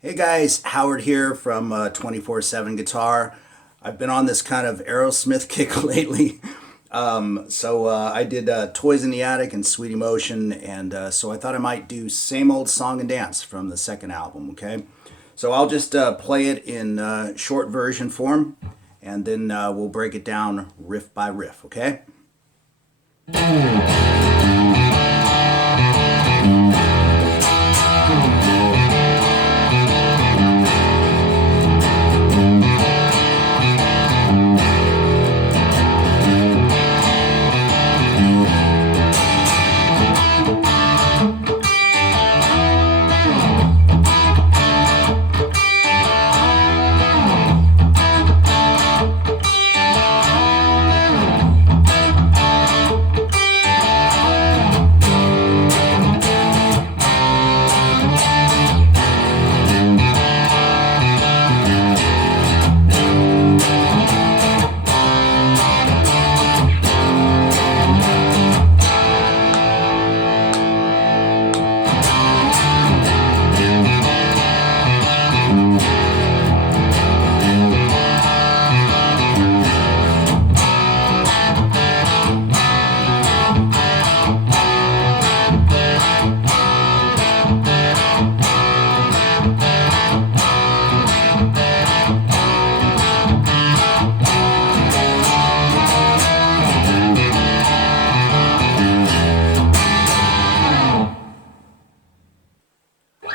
Hey guys, Howard here from 24/7 Guitar. I've been on this kind of Aerosmith kick lately. I did Toys in the Attic and Sweet Emotion, and so I thought I might do Same Old Song and Dance from the second album, okay? So I'll just play it in short version form, and then we'll break it down riff by riff, okay?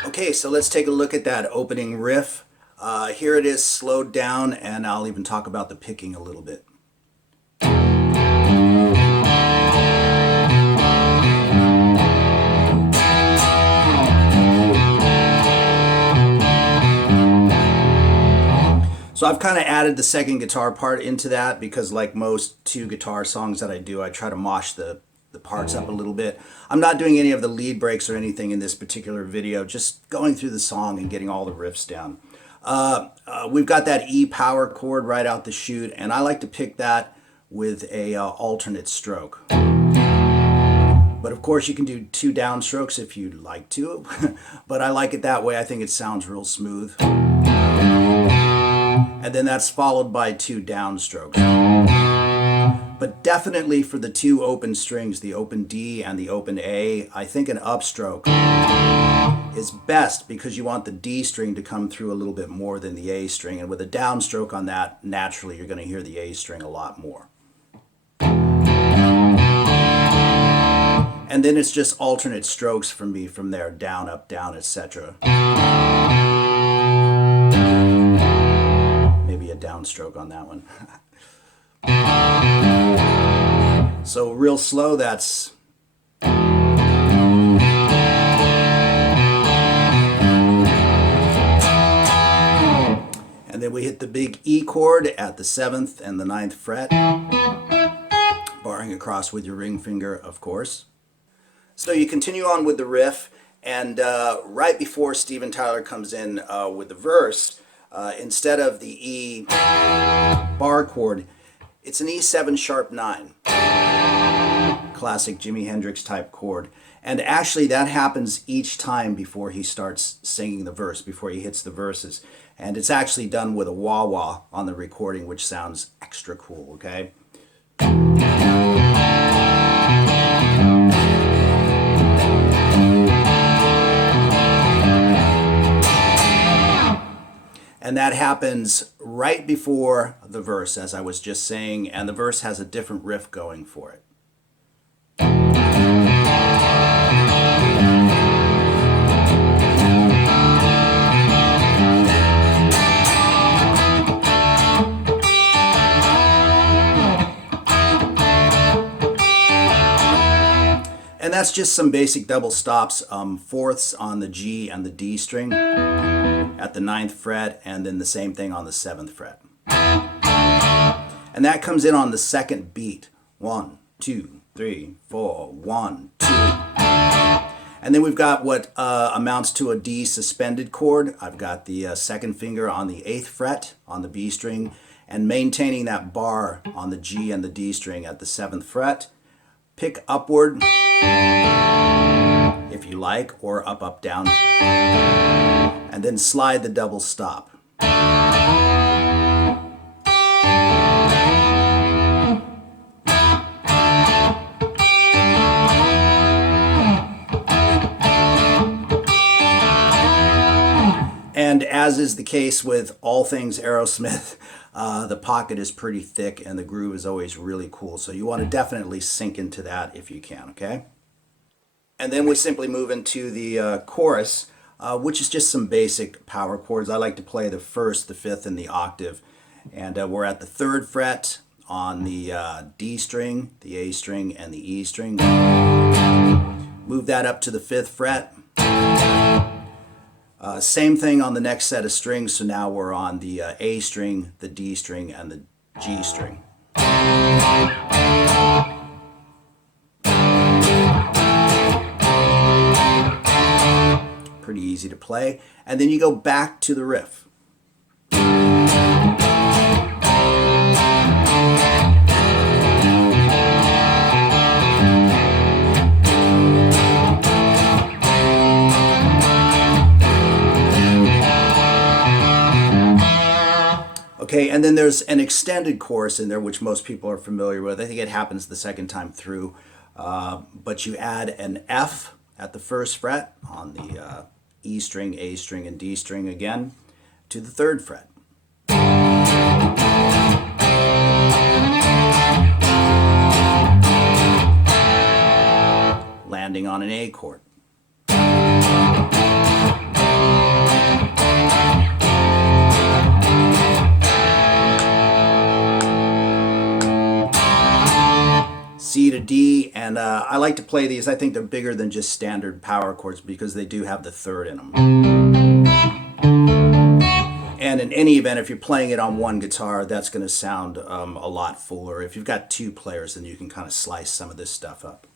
Okay, so let's take a look at that opening riff. Here it is slowed down, and I'll even talk about the picking a little bit. So I've kind of added the second guitar part into that because, like most two guitar songs that I do, I try to mosh the parts up a little bit. I'm not doing any of the lead breaks or anything in this particular video, just going through the song and getting all the riffs down. We've got that E power chord right out the chute, and I like to pick that with a alternate stroke. But of course you can do two downstrokes if you'd like to, but I like it that way. I think it sounds real smooth. And then that's followed by two downstrokes. But definitely for the two open strings, the open D and the open A, I think an upstroke is best because you want the D string to come through a little bit more than the A string. And with a downstroke on that, naturally you're going to hear the A string a lot more. And then it's just alternate strokes for me from there, down, up, down, etc. Maybe a downstroke on that one. So real slow, that's... And then we hit the big E chord at the 7th and the 9th fret, barring across with your ring finger, of course. So you continue on with the riff, and right before Steven Tyler comes in with the verse, instead of the E bar chord, it's an E7 sharp 9. Classic Jimi Hendrix type chord. And actually that happens each time before he starts singing the verse, before he hits the verses. And it's actually done with a wah-wah on the recording, which sounds extra cool, okay? And that happens right before the verse, as I was just saying, and the verse has a different riff going for it. And that's just some basic double stops, fourths on the G and the D string at the 9th fret, and then the same thing on the 7th fret. And that comes in on the second beat. 1, 2, 3, 4, 1, 2. And then we've got what amounts to a D suspended chord. I've got the second finger on the 8th fret on the B string, and maintaining that bar on the G and the D string at the 7th fret. Pick upward if you like, or up, up, down. and then slide the double stop. And as is the case with all things Aerosmith, the pocket is pretty thick and the groove is always really cool. So you want to definitely sink into that if you can, okay? And then we simply move into the chorus, which is just some basic power chords. I like to play the first, the fifth, and the octave. And we're at the 3rd fret on the D string, the A string, and the E string. Move that up to the 5th fret. Same thing on the next set of strings, so now we're on the A string, the D string, and the G string. Pretty easy to play. And then you go back to the riff. Okay, and then there's an extended chorus in there, which most people are familiar with. I think it happens the second time through. But you add an F at the 1st fret on the E string, A string, and D string again to the 3rd fret. Landing on an A chord. C to D, and I like to play these. I think they're bigger than just standard power chords because they do have the 3rd in them. And in any event, if you're playing it on one guitar, that's going to sound a lot fuller. If you've got 2 players, then you can kind of slice some of this stuff up.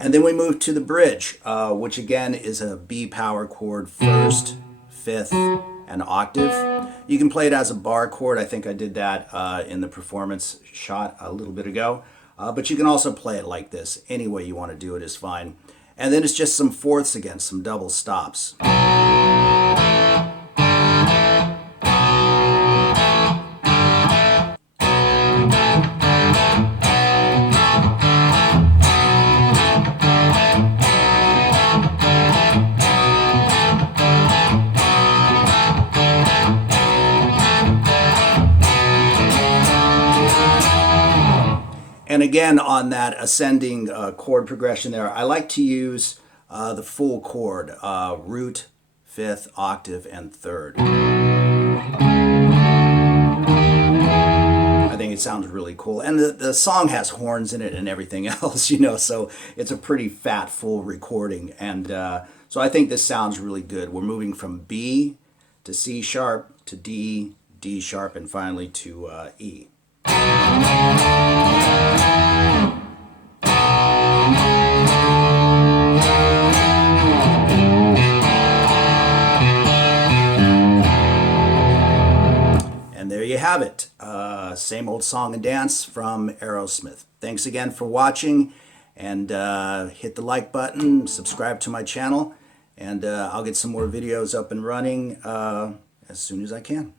And then we move to the bridge, which again is a B power chord, 1st, 5th, and octave. You can play it as a bar chord. I think I did that in the performance shot a little bit ago. But you can also play it like this. Any way you want to do it is fine. And then it's just some 4ths again, some double stops. And again, on that ascending chord progression there, I like to use the full chord, root, 5th, octave, and 3rd. I think it sounds really cool. And the song has horns in it and everything else, you know, so it's a pretty fat, full recording. And so I think this sounds really good. We're moving from B to C sharp to D, D sharp, and finally to E. And there you have it. Same old song and dance from Aerosmith. Thanks again for watching, and hit the like button, subscribe to my channel, and I'll get some more videos up and running as soon as I can.